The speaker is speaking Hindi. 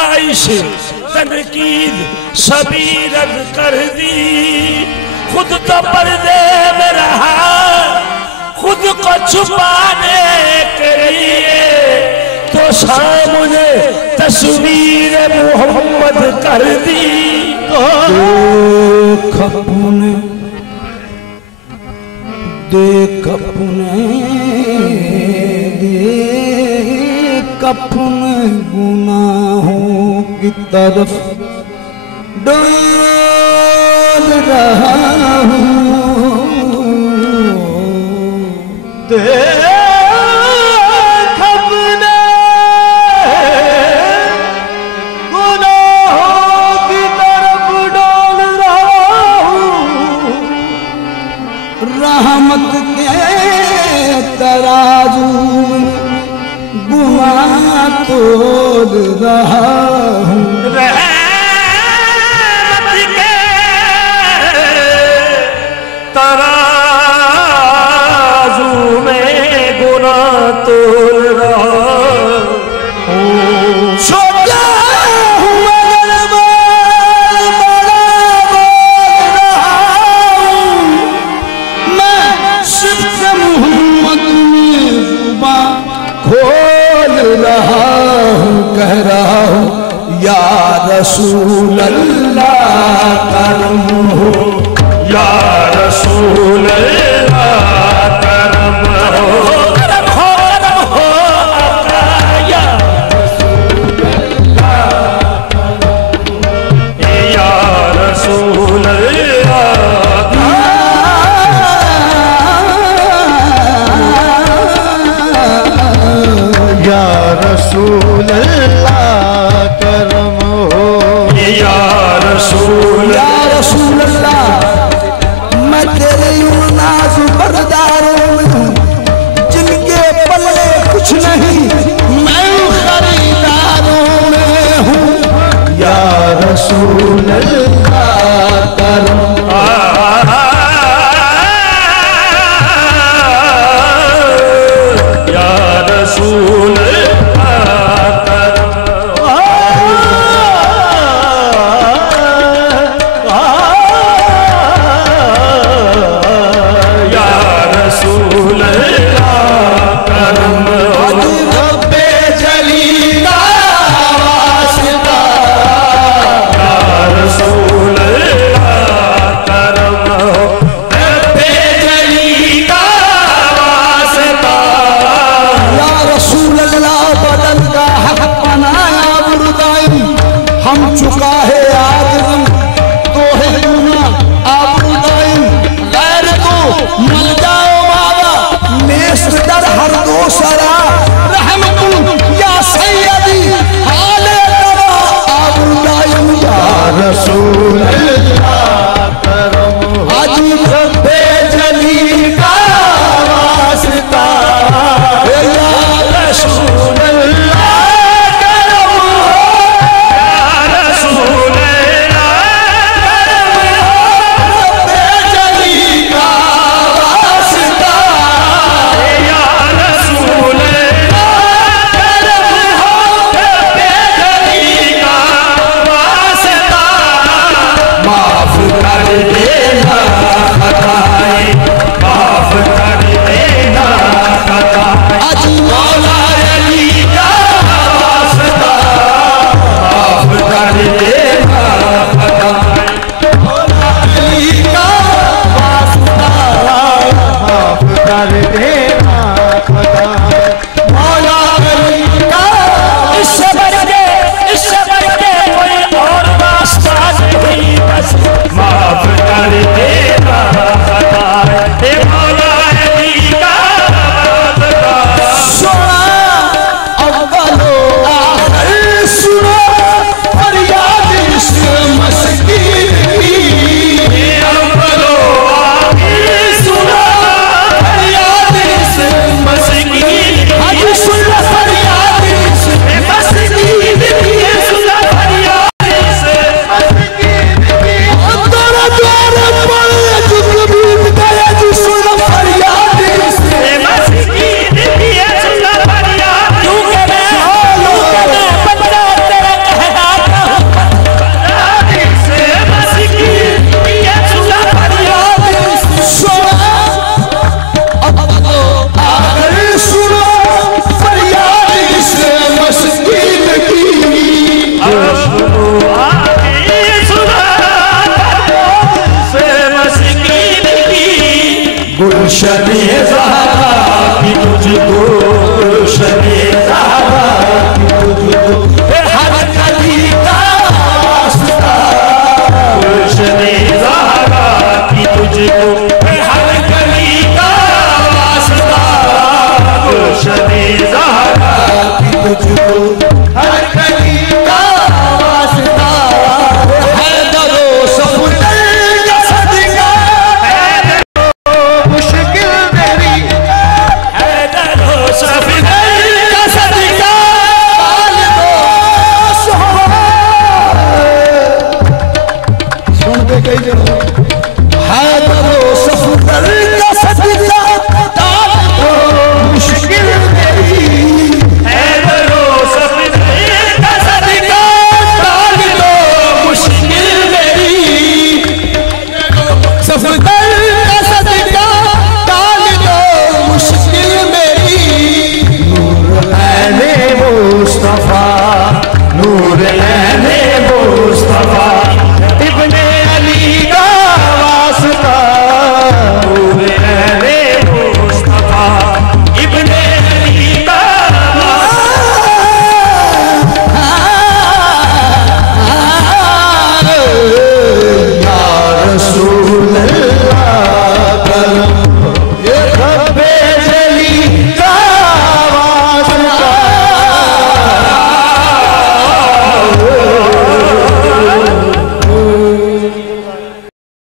आजमाइश तनकीद सभी रद्द कर दी। खुद तो पर्दे में रहा, खुद को छुपाने के लिए तो सामने तस्वीर मोहम्मद कर दी। देख अपने देख अपने देख अपने गुनाहों की तरफ डोल रहा हूँ। देख अपने गुनाहों की तरफ डोल रहा हूँ। रहमत के तराजू गुनाह तोल रहा हूँ। तराजू में गुनाह तोल रहा हूँ। छोटा हूँ मगर बोल बड़ा बोल रहा हूँ। मैं सिर्फ मोहम्मद में जुबान खोल रहा हूँ। कह रहा हूँ या रसूल अल्लाह करम हो, या रसूल अल्लाह करम हो, करम हो, करम हो आका या रसूल अल्लाह, या रसूल अल्लाह करम हो, या रसूल अल्लाह। मैं तेरे यूं नाज़ बरदारों में हूँ जिनके पल्ले कुछ नहीं, मैं खरीदारों में हूँ। या रसूल अल्लाह करम, या रसूल हम चुका है आजम तो है गुना आबरुदाइन। गैर को मल जाओ बाबा नेस दर हर दो सरा रहमतुल या सैयदी हाले तबा आबरुदाइन। या रसूल अल्लाह करम हो, हाजी रब्बे जली का वास्ता। या रसूल शबीए ज़हरा की तुझको शबीए